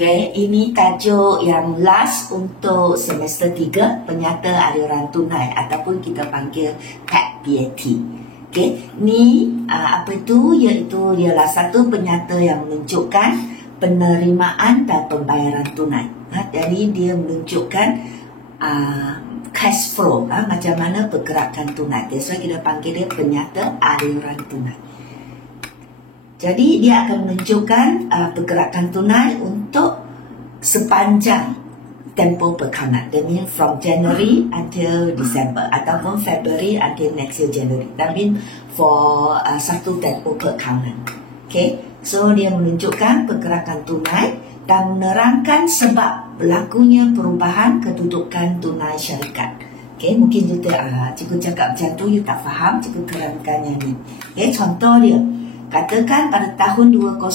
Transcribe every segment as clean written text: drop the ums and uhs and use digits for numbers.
Okay, ini tajuk yang last untuk semester 3, penyata aliran tunai ataupun kita panggil PAT. Okay, ni apa itu? Iaitu ialah satu penyata yang menunjukkan penerimaan dan pembayaran tunai. Jadi dia menunjukkan cash flow, macam mana pergerakan tunai. That's why kita panggil dia penyata aliran tunai. Jadi dia akan menunjukkan pergerakan tunai untuk sepanjang tempoh perkawanan. That means from January until December ataupun February until next year January. That means for satu tempoh perkawanan. Okay, so dia menunjukkan pergerakan tunai dan menerangkan sebab berlakunya perubahan kedudukan tunai syarikat. Okay, mungkin cikgu cakap macam tu, you tak faham, cikgu terangkan yang ni. Okay, contoh dia. Katakan pada tahun 2020,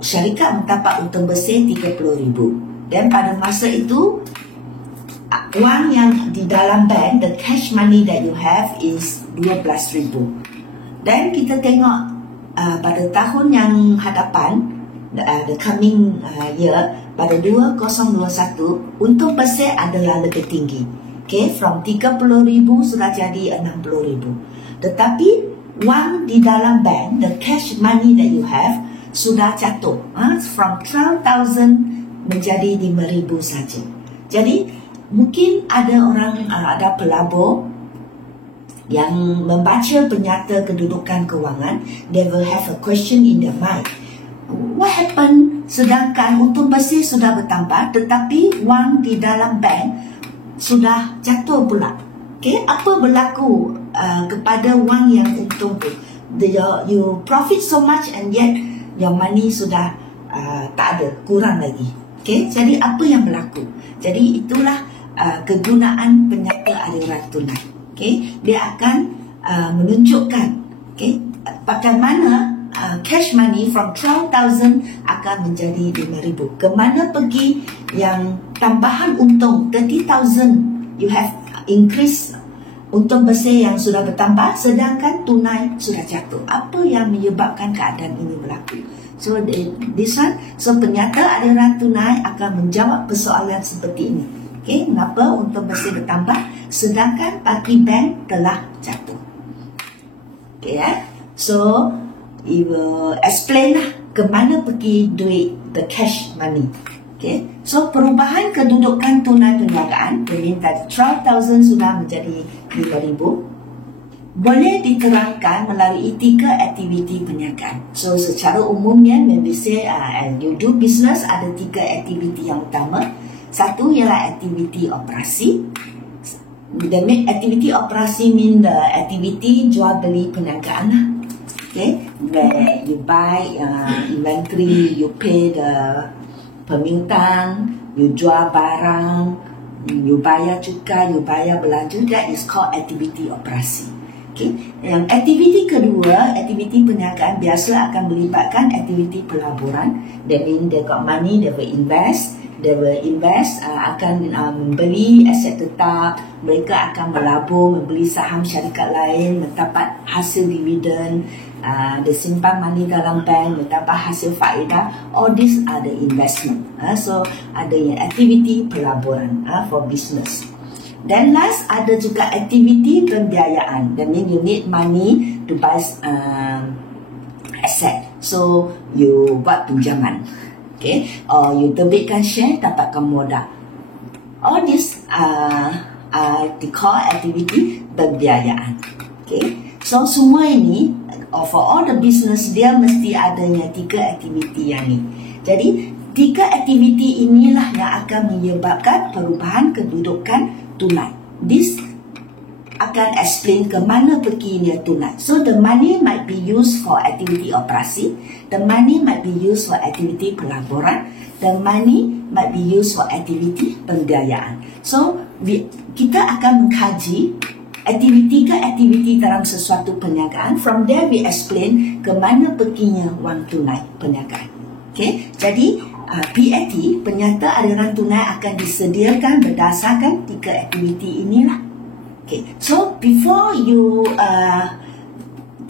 syarikat mendapat untung bersih 30,000. Dan pada masa itu, wang yang di dalam bank, the cash money that you have is 12,000. Dan kita tengok pada tahun yang hadapan, the coming year, pada 2021, untung bersih adalah lebih tinggi. Okay, from 30,000 sudah jadi 60,000. Tetapi wang di dalam bank, the cash money that you have, sudah jatuh from 12,000 menjadi 5,000 saja. Jadi mungkin ada orang, ada pelabur yang membaca penyata kedudukan kewangan, they will have a question in their mind. What happened? Sedangkan untung bersih sudah bertambah, tetapi wang di dalam bank sudah jatuh pula. Okay, apa berlaku kepada wang yang untung tu? You profit so much and yet your money sudah tak ada, kurang lagi. Okay, jadi apa yang berlaku? Jadi itulah kegunaan penyata aliran tunai. Okay, dia akan menunjukkan, okay, bagaimana cash money from 12,000 akan menjadi 5,000. Kemana pergi yang tambahan untung 30,000 you have increase untung bersih yang sudah bertambah, sedangkan tunai sudah jatuh. Apa yang menyebabkan keadaan ini berlaku? So this one, so penyata aliran tunai akan menjawab persoalan seperti ini. Okay, kenapa untung bersih bertambah sedangkan bagi bank telah jatuh? Okay, so it will explain lah ke mana pergi duit, the cash money. Okay, so perubahan kedudukan tunai perniagaan, dari 12,000 sudah menjadi 5,000, boleh diterangkan melalui 3 aktiviti perniagaan. So secara umumnya, when we say and you do business, ada 3 aktiviti yang utama. Satu ialah aktiviti operasi. The aktiviti operasi mean the aktiviti jual beli perniagaan lah. Okay, where you buy inventory, you pay the pemintang, you jual barang, you bayar cukai, you bayar belanja. That is called aktiviti operasi. Okay. Yang aktiviti kedua, aktiviti perniagaan biasa akan melibatkan aktiviti pelaburan. That means they got money, they will invest. They will invest, akan membeli aset tetap, mereka akan melabur, membeli saham syarikat lain, mendapat hasil dividen, dia simpan money dalam bank, mendapat hasil faedah. All these are the investment. So ada yang aktiviti pelaburan for business. Then last, ada juga aktiviti pembiayaan. That means you need money to buy asset. So you buat pinjaman. Okay, or you terbitkan share, dapatkan modal. All this di call aktiviti pembiayaan. Okay, so semua ini for all the business dia mesti adanya 3 aktiviti yang ni. Jadi 3 aktiviti inilah yang akan menyebabkan perubahan kedudukan tunai. This akan explain ke mana perginya tunai. So the money might be used for aktiviti operasi, the money might be used for aktiviti pelaburan, the money might be used for aktiviti pembiayaan. So kita akan mengkaji aktiviti ke aktiviti dalam sesuatu perniagaan. From there we explain ke mana perginya wang tunai perniagaan. Okay, jadi PAT, penyata aliran tunai, akan disediakan berdasarkan 3 aktiviti inilah. Okay, so before you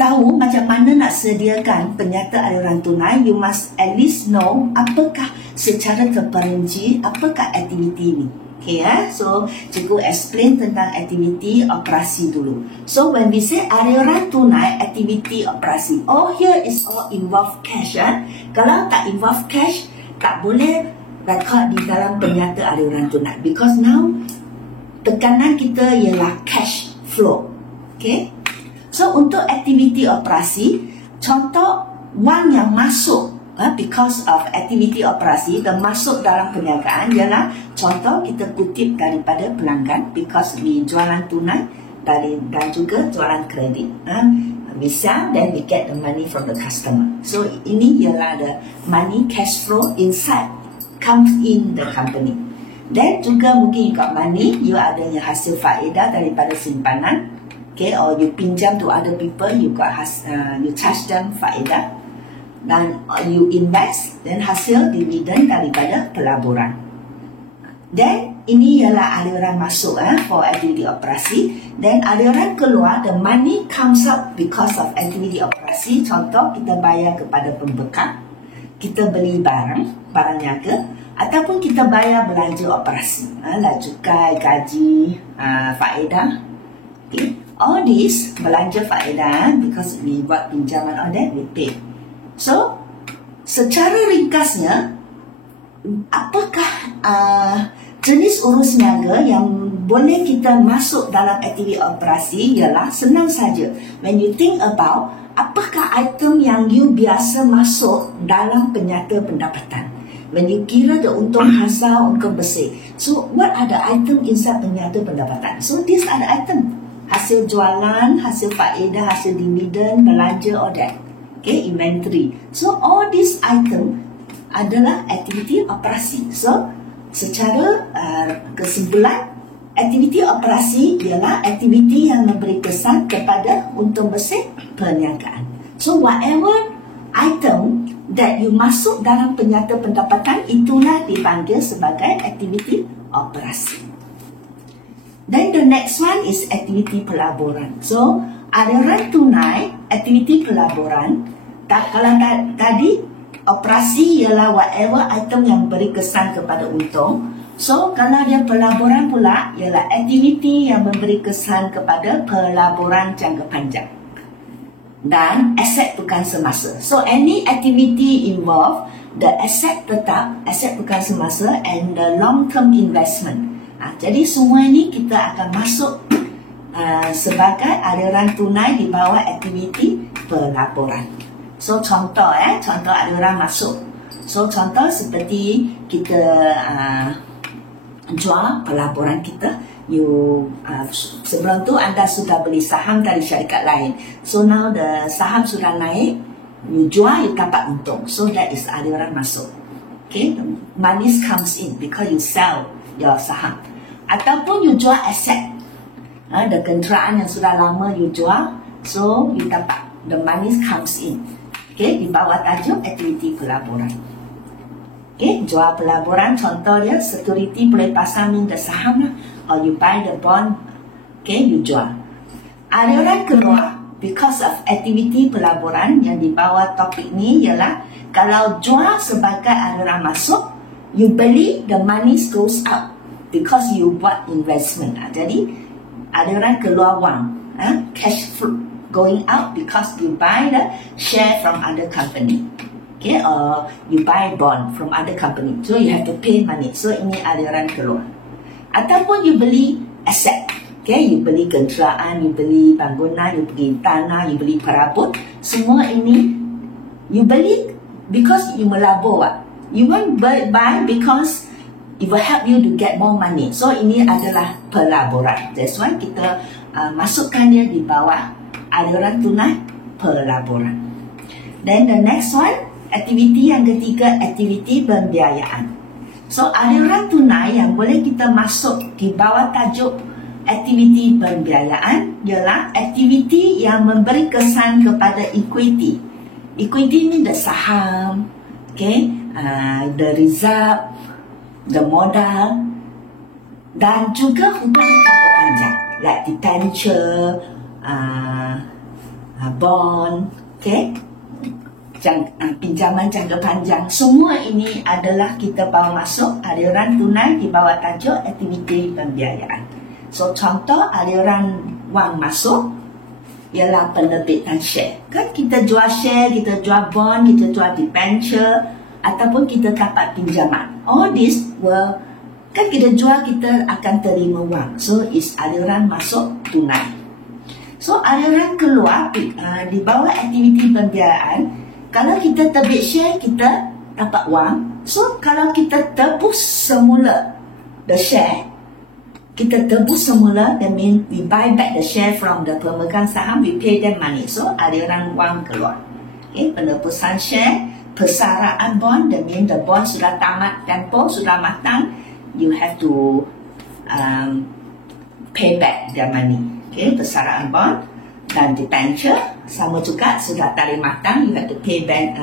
tahu macam mana nak sediakan penyata aliran tunai, you must at least know apakah secara terperinci apakah aktiviti ini. Okay, so cikgu explain tentang aktiviti operasi dulu. So when we say aliran tunai, aktiviti operasi, here is all involve cash. Kalau tak involve cash, tak boleh record di dalam penyata aliran tunai, because now tekanan kita ialah cash flow. Okay, so untuk aktiviti operasi, contoh wang yang masuk because of aktiviti operasi dan masuk dalam perniagaan ialah, contoh kita kutip daripada pelanggan, because we jualan tunai dan juga jualan kredit. We sell, then we get the money from the customer. So ini ialah the money cash flow inside comes in the company. Then juga mungkin you got money, you ada yang hasil faedah daripada simpanan. Okay, or you pinjam to other people, you got you charge them faedah. Dan you invest, dan hasil dividen daripada pelaburan. Then ini ialah aliran masuk for aktiviti operasi. Then aliran keluar, the money comes out because of aktiviti operasi. Contoh kita bayar kepada pembekal, kita beli barang niaga, ataupun kita bayar belanja operasi, lah cukai, gaji, faedah. Okay. All this belanja faedah, because we buat pinjaman, all that we pay. So, secara ringkasnya, apakah jenis urus niaga yang boleh kita masuk dalam aktiviti operasi ialah senang saja. When you think about apakah item yang you biasa masuk dalam penyata pendapatan, when you kira the untung hasil, untung bersih, so what are the item inside penyata pendapatan? So these are the item, hasil jualan, hasil faedah, hasil dividen, belanja, all that. Okay, inventory. So all these item adalah aktiviti operasi. So secara kesimpulan, aktiviti operasi ialah aktiviti yang memberi kesan kepada untung bersih perniagaan. So whatever item that you masuk dalam penyata pendapatan, itulah dipanggil sebagai aktiviti operasi. Then the next one is aktiviti pelaburan. So aliran tunai, aktiviti pelaburan. Kalau tadi operasi ialah whatever item yang beri kesan kepada untung. So kalau dia pelaburan pula ialah aktiviti yang memberi kesan kepada pelaburan jangka panjang dan aset bukan semasa. So any activity involve the asset tetap, aset bukan semasa, and the long term investment. Jadi semua ini kita akan masuk sebagai aliran tunai di bawah aktiviti pelaburan. So contoh contoh aliran masuk. So contoh seperti kita jual pelaburan kita, you sebelum tu anda sudah beli saham dari syarikat lain. So now the saham sudah naik, you jual, you dapat untung. So that is aliran masuk. Okay, the money comes in because you sell your saham. Ataupun you jual aset, the kenderaan yang sudah lama you jual, so you dapat, the money comes in. Okay, di bawah tajuk aktiviti pelaburan. Okay, jual pelaburan, contoh dia security boleh pasang the saham lah, or you buy the bond. Okay, you jual. Aliran keluar because of aktiviti pelaburan yang di bawah topik ni ialah kalau jual sebagai aliran masuk, you beli, the money goes out because you buat investment. Jadi aliran keluar wang, cash flow going out because you buy the share from other company. Okay, or you buy bond from other company, so you have to pay money. So ini aliran keluar. Ataupun you beli aset. Okay, you beli kenderaan, you beli bangunan, you beli tanah, you beli perabot. Semua ini you beli because you melabur. You won't buy because it will help you to get more money. So ini adalah pelaburan. That's why kita masukkan dia di bawah aliran tunai pelaburan. Then the next one, aktiviti yang ketiga, aktiviti pembiayaan. So aliran tunai yang boleh kita masuk di bawah tajuk aktiviti pembiayaan ialah aktiviti yang memberi kesan kepada equity. Equity ni the saham, okay, the reserve, the modal, dan juga hutang jangka panjang like debenture, bond, okay, pinjaman jangka panjang. Semua ini adalah kita bawa masuk aliran tunai di bawah tajuk aktiviti pembiayaan. So contoh aliran wang masuk ialah penerbitan share. Kan kita jual share, kita jual bond, kita jual debenture ataupun kita dapat pinjaman. All this will, kan kita jual, kita akan terima wang. So is aliran masuk tunai. So aliran keluar di bawah aktiviti pembiayaan. Kalau kita terbit share, kita dapat wang. So, kalau kita tebus semula the share, kita tebus semula, that means we buy back the share from the pemegang saham, we pay them money. So, aliran wang keluar. Okay, penebusan share, persaraan bond, that means the bond sudah tamat tempoh, sudah matang, you have to pay back their money. Okay, persaraan bond. Dan debenture sama juga, sudah tarik matang, you have to pay back,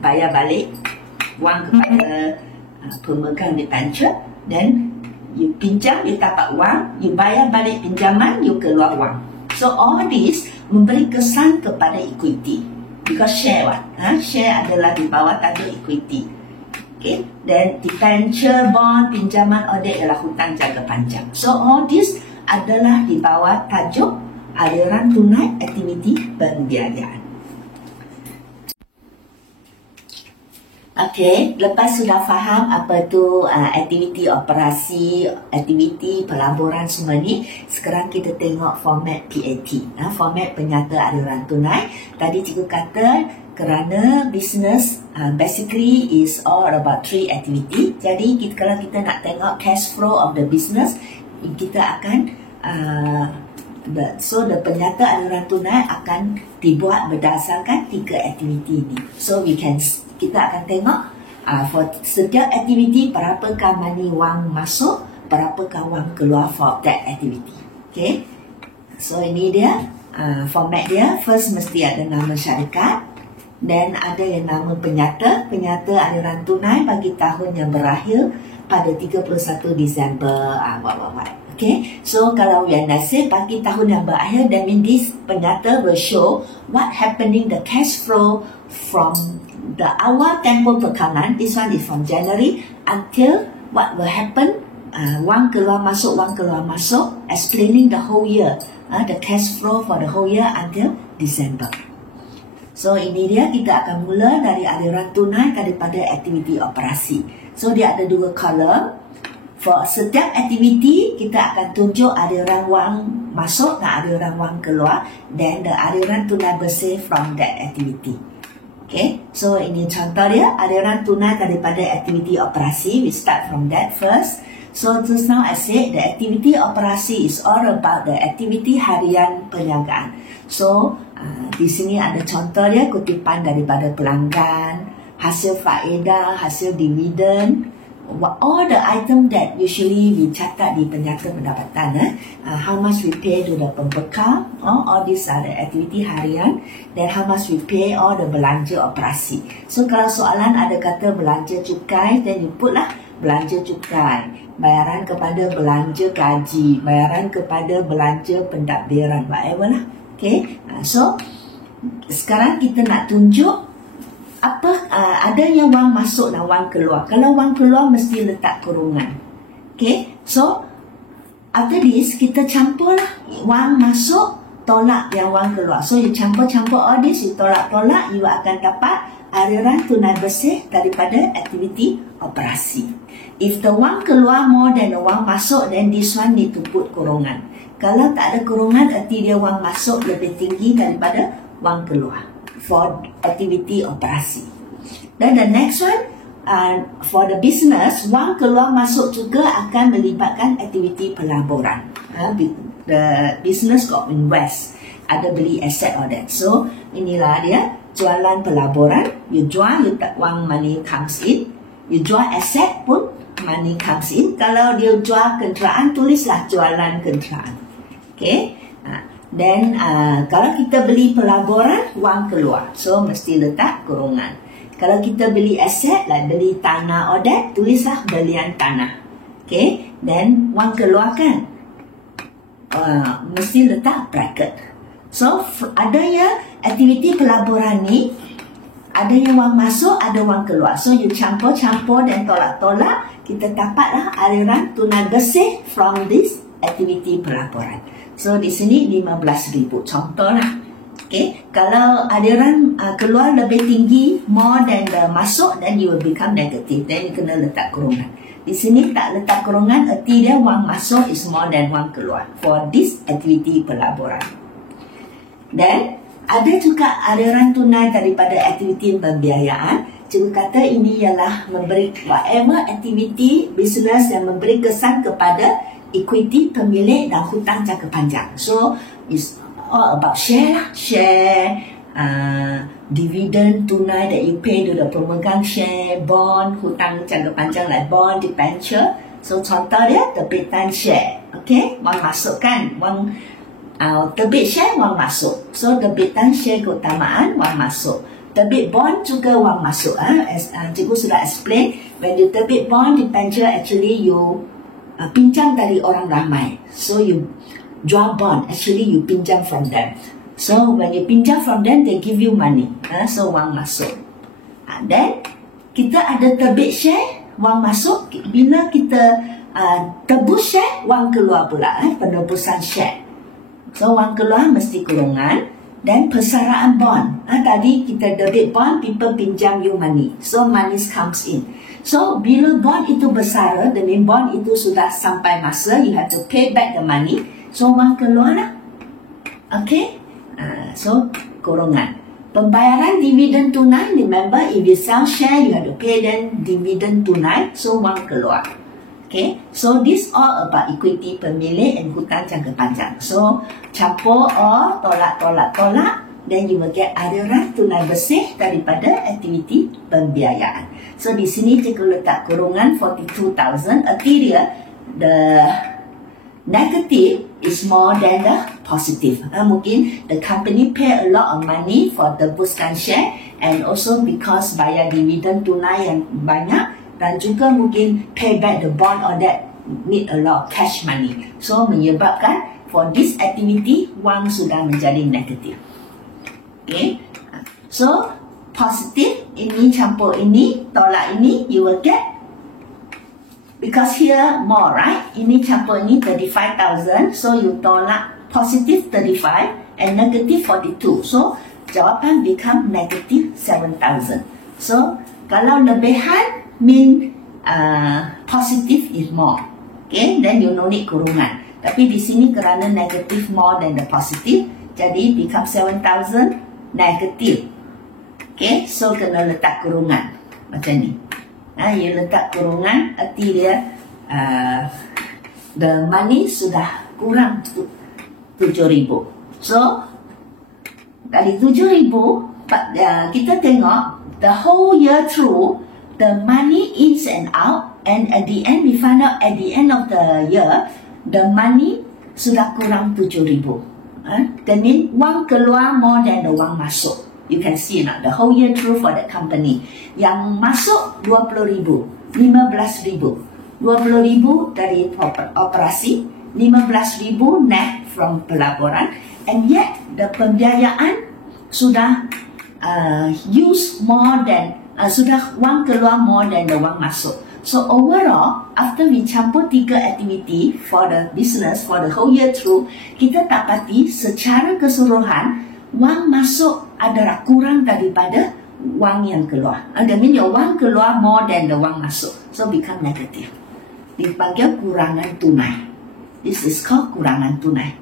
bayar balik wang kepada pemegang debenture. Then you pinjam, you dapat wang, you bayar balik pinjaman, you keluar wang. So all this memberi kesan kepada equity, because share share adalah di bawah tajuk equity. Okay, then debenture, bond, pinjaman, all that adalah hutang jangka panjang. So all this adalah di bawah tajuk aliran tunai aktiviti pembiayaan. Okey, lepas sudah faham apa tu aktiviti operasi, aktiviti pelaburan semua ni, sekarang kita tengok format PAT, format penyata aliran tunai. Tadi cikgu kata kerana business basically is all about 3 activity. Jadi kalau kita nak tengok cash flow of the business, kita akan so the penyata aliran tunai akan dibuat berdasarkan 3 aktiviti ini. So kita akan tengok for setiap aktiviti berapakah money wang masuk, berapakah wang keluar for that activity. Okay, so ini dia format dia. First mesti ada nama syarikat, then ada yang nama penyata aliran tunai bagi tahun yang berakhir pada 31 Disember Okay, so kalau yang nasib bagi tahun yang berakhir, that means this penyata will show what happening the cash flow from the awal tempoh pekanan. This one is from January until what will happen, wang keluar masuk, explaining the whole year, the cash flow for the whole year until December. So ini dia, kita akan mula dari aliran tunai daripada aktiviti operasi. So dia ada 2 column. For setiap aktiviti, kita akan tunjuk aliran wang masuk dan aliran wang keluar, then the aliran tunai bersih from that activity. Okay, so ini contoh dia, aliran tunai daripada aktiviti operasi. We start from that first. So just now I said the aktiviti operasi is all about the aktiviti harian perniagaan. So di sini ada contoh dia, kutipan daripada pelanggan, hasil faedah, hasil dividen, all the item that usually we catat di penyata pendapatan, how much we pay to the pembekal, all these are the activity harian, then how much we pay all the belanja operasi. So kalau soalan ada kata belanja cukai, then you put lah belanja cukai, bayaran kepada belanja gaji, bayaran kepada belanja pentadbiran, whatever lah. Okay, so sekarang kita nak tunjuk apa adanya wang masuk dan wang keluar. Kalau wang keluar mesti letak kurungan. Okay, so after this kita campurlah wang masuk tolak yang wang keluar. So you campur all this, you tolak, you akan dapat aliran tunai bersih daripada aktiviti operasi. If the wang keluar more than the wang masuk, then this one need to put kurungan. Kalau tak ada kurungan, arti dia wang masuk lebih tinggi daripada wang keluar for activity operasi. Dan the next one, for the business, wang keluar masuk juga akan melibatkan aktiviti pelaburan. The business got invest, ada beli aset all that. So inilah dia jualan pelaburan. You jual, wang money comes in. You jual aset pun money comes in. Kalau dia jual kenderaan, tulislah jualan kenderaan. Okay. Then kalau kita beli pelaburan, wang keluar. So mesti letak kurungan. Kalau kita beli aset, like beli tanah or that, tulislah belian tanah. Okay. Then wang keluar kan, mesti letak bracket. So ada yang aktiviti pelaburan ni, ada yang wang masuk, ada wang keluar. So you campur-campur dan tolak-tolak, kita dapatlah aliran tunai bersih from this aktiviti pelaburan. So di sini 15,000 contohlah. Okay, kalau aliran keluar lebih tinggi, more than the masuk, then you will become negative. Then you kena letak kurungan. Di sini tak letak kurungan, erti dia wang masuk is more than wang keluar for this aktiviti pelaburan. Dan ada juga aliran tunai daripada aktiviti pembiayaan. Cikgu kata ini ialah memberi whatever aktiviti bisnes yang memberi kesan kepada equity pemilik dan hutang jangka panjang. So it's all about share, dividend tunai that you pay to the pemegang share, bond, hutang jangka panjang like bond, debenture. So contoh dia terbitan share. Okay, wang masuk kan, wang terbit share wang masuk. So terbitan share keutamaan wang masuk. Terbit bond juga wang masuk. As cikgu sudah explain, when you terbit bond, debenture actually you pinjam dari orang ramai. So you jual bond, actually you pinjam from them. So when you pinjam from them, they give you money. So wang masuk. Then kita ada terbit share, wang masuk. Bila kita tebus share, wang keluar pula. Penebusan share. So wang keluar mesti kurungan. Dan persaraan bond. Tadi kita debit bond, people pinjam you money. So money comes in. So bila bond itu bersara, dengan bond itu sudah sampai masa, you have to pay back the money. So wang keluar lah. Okay. So kurungan. Pembayaran dividen tunai, remember if you sell share, you have to pay them dividen tunai. So wang keluar. Okay, so this all about equity pemilik and hutang jangka panjang. So campur all, tolak, then you will get aliran tunai bersih daripada aktiviti pembiayaan. So di sini cikgu letak kurungan 42,000. Arti dia the negative is more than the positive. Mungkin the company pay a lot of money for the boostkan share, and also because bayar dividen tunai yang banyak, dan juga mungkin pay back the bond or that need a lot of cash money. So menyebabkan for this activity wang sudah menjadi negatif. Okay, so positif ini campur ini, tolak ini, you will get, because here more, right? Ini campur ini 35,000, so you tolak positif 35 and negative 42. So jawapan become negative 7,000. So kalau lebihan mean positive is more. Okay, then you no need kurungan. Tapi di sini kerana negative more than the positive, jadi become 7,000 negative. Okay, so kena letak kurungan macam ni. You letak kurungan, arti dia the money sudah kurang 7,000. So dari 7,000 kita tengok the whole year through, the money ins and out, and at the end we find out at the end of the year the money sudah kurang 7,000. That means wang keluar more than the wang masuk. You can see now the whole year through for the company. Yang masuk 20,000, 15,000, 20,000 dari operasi, 15,000 net from pelaburan, and yet the pembiayaan sudah use more than sudah wang keluar more than the wang masuk. So overall, after we campur 3 activity for the business for the whole year through, kita dapati secara keseluruhan wang masuk adalah kurang daripada wang yang keluar. That means your wang keluar more than the wang masuk, so become negative. Dipanggil kurangan tunai. This is called kurangan tunai.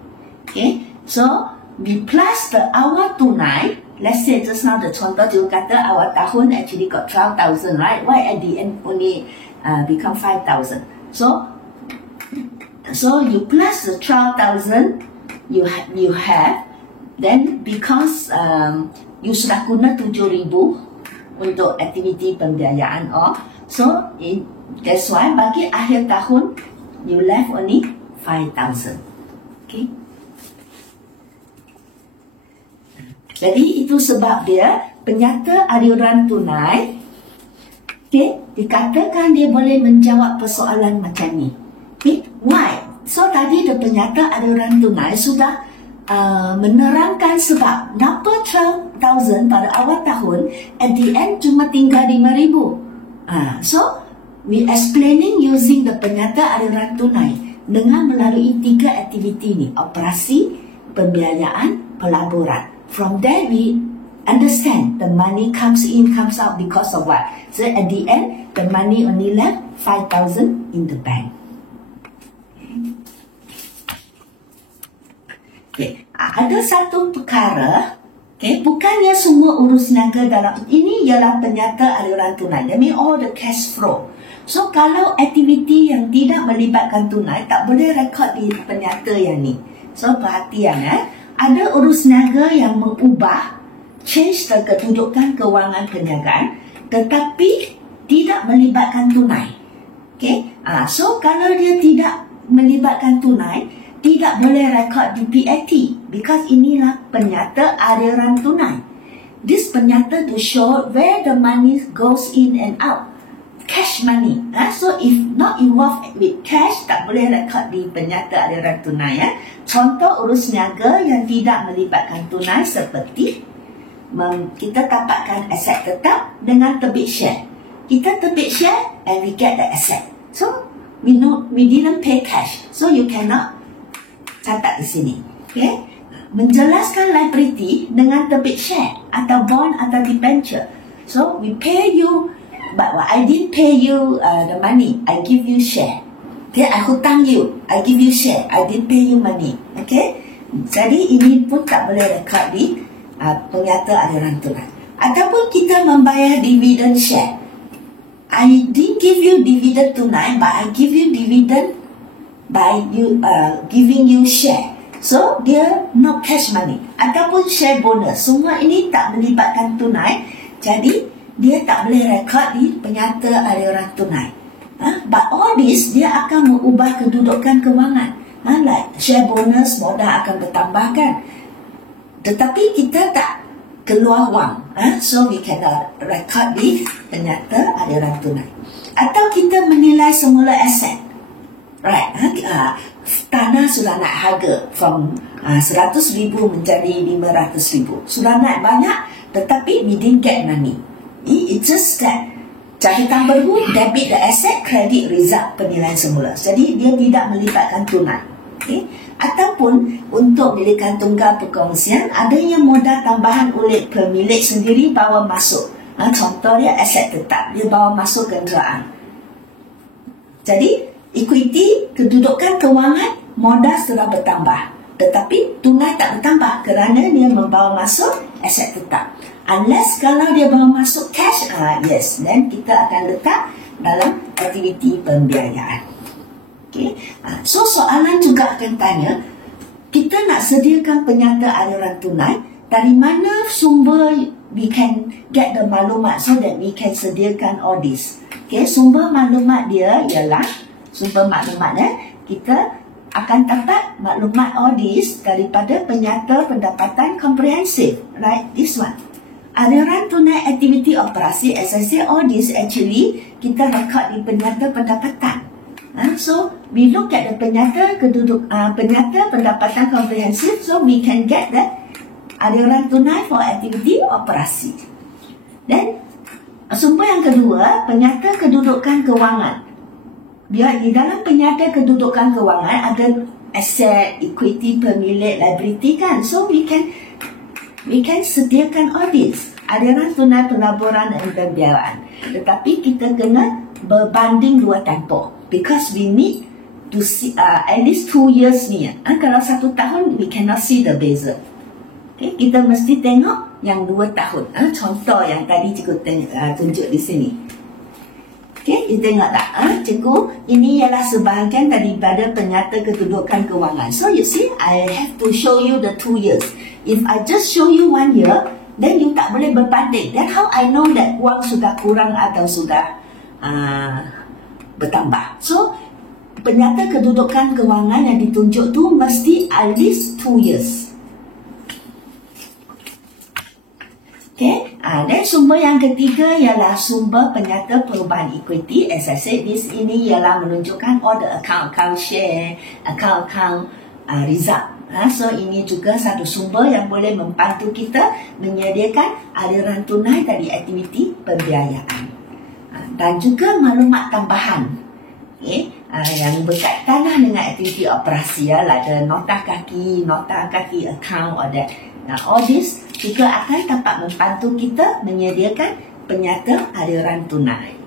Okay, so we plus the awal tunai. Let's say just now the contoh juga kata awal tahun actually got 12,000, right? Why at the end only become 5,000? So you plus the 12,000 you have, then because you sudah guna 7,000 untuk aktiviti pembiayaan, so that's why bagi akhir tahun you left only 5,000. Okay. Jadi itu sebab dia penyata aliran tunai, okay, dikatakan dia boleh menjawab persoalan macam ni. Okay, why? So tadi the penyata aliran tunai sudah menerangkan sebab kenapa 12,000 pada awal tahun, at the end cuma tinggal 5,000. So, we explaining using the penyata aliran tunai dengan melalui 3 aktiviti ni: operasi, pembiayaan, pelaburan. From there we understand the money comes in, comes out because of what. So at the end, the money only left 5,000 in the bank. Okay. Ada satu perkara, okay, bukannya semua urus niaga dalam ini ialah penyata aliran tunai. That means all the cash flow. So kalau aktiviti yang tidak melibatkan tunai tak boleh rekod di penyata yang ni. So perhatian, ada urus niaga yang mengubah, change kedudukan kewangan perniagaan tetapi tidak melibatkan tunai. Okay? So kalau dia tidak melibatkan tunai, tidak boleh rekod di PAT because inilah penyata aliran tunai. This penyata to show where the money goes in and out. Cash money. So if not involved with cash, tak boleh rekod di penyata aliran tunai. Contoh urus niaga yang tidak melibatkan tunai seperti kita dapatkan aset tetap dengan terbit share. Kita terbit share and we get the asset. So we didn't pay cash. So you cannot catat di sini. Okay? Menjelaskan liability dengan terbit share atau bond atau debenture. So we pay you, but I didn't pay you the money. I give you share. Okay, I hutang you, I give you share. I didn't pay you money. Okay? Jadi ini pun tak boleh rekod di penyata aliran tunai. Ataupun kita membayar dividen share. I didn't give you dividen tunai, but I give you dividen by you giving you share. So dia no cash money. Ataupun share bonus. Semua ini tak melibatkan tunai. Jadi dia tak boleh rekod di penyata aliran tunai. But all this dia akan mengubah kedudukan kewangan. Like share bonus, modal akan bertambahkan. Tetapi kita tak keluar wang. So we cannot record di penyata aliran tunai. Atau kita menilai semula aset. Right. Tanah sudah naik harga from 100,000 menjadi 500,000. Sudah naik banyak tetapi we didn't get money. It's just that cahitan berhu, debit the asset, credit result penilaian semula. Jadi dia tidak melibatkan tunai. Okay? Ataupun untuk milikan tunggal perkongsian, adanya modal tambahan oleh pemilik sendiri bawa masuk. Contoh dia aset tetap, dia bawa masuk kenderaan. Jadi equity, kedudukan kewangan, modal sudah bertambah. Tetapi tunai tak bertambah kerana dia membawa masuk aset tetap. Unless kalau dia bawa masuk cash, yes, then kita akan letak dalam aktiviti pembiayaan. Okay. So soalan juga akan tanya, kita nak sediakan penyata aliran tunai, dari mana sumber we can get the maklumat so that we can sediakan all this. Okay, sumber maklumat dia ialah, sumber maklumatnya kita akan dapat maklumat all this daripada penyata pendapatan komprehensif, right? This one. Aliran tunai aktiviti operasi, as I say, all this actually kita record di penyata pendapatan. So we look at the penyata penyata pendapatan komprehensif, so we can get the aliran tunai for aktiviti operasi. Dan sumber yang kedua, penyata kedudukan kewangan. Biar di dalam penyata kedudukan kewangan ada aset, equity, pemilik, liability kan. So we can sediakan all this, aliran tunai, pelaburan dan pembiayaan. Tetapi kita kena berbanding dua tempoh, because we need to see at least 2 years ni. Kalau 1 tahun we cannot see the beza. Okay, kita mesti tengok yang 2 tahun. Contoh yang tadi cikgu tunjuk di sini. Okay, you tengok tak? Cikgu, ini ialah sebahagian daripada penyata kedudukan kewangan. So you see, I have to show you the 2 years. If I just show you 1 year, then you tak boleh berbanding. Then how I know that wang sudah kurang atau sudah bertambah? So, penyata kedudukan kewangan yang ditunjuk tu mesti at least 2 years. Okay, dan sumber yang ketiga ialah sumber penyata perubahan equity. As I said, ini ialah menunjukkan all the account share, account result. So ini juga satu sumber yang boleh membantu kita menyediakan aliran tunai dari aktiviti pembiayaan. Dan juga maklumat tambahan yang berkaitan dengan aktiviti operasi, ada nota kaki account, or that. All this juga akan dapat membantu kita menyediakan penyata aliran tunai.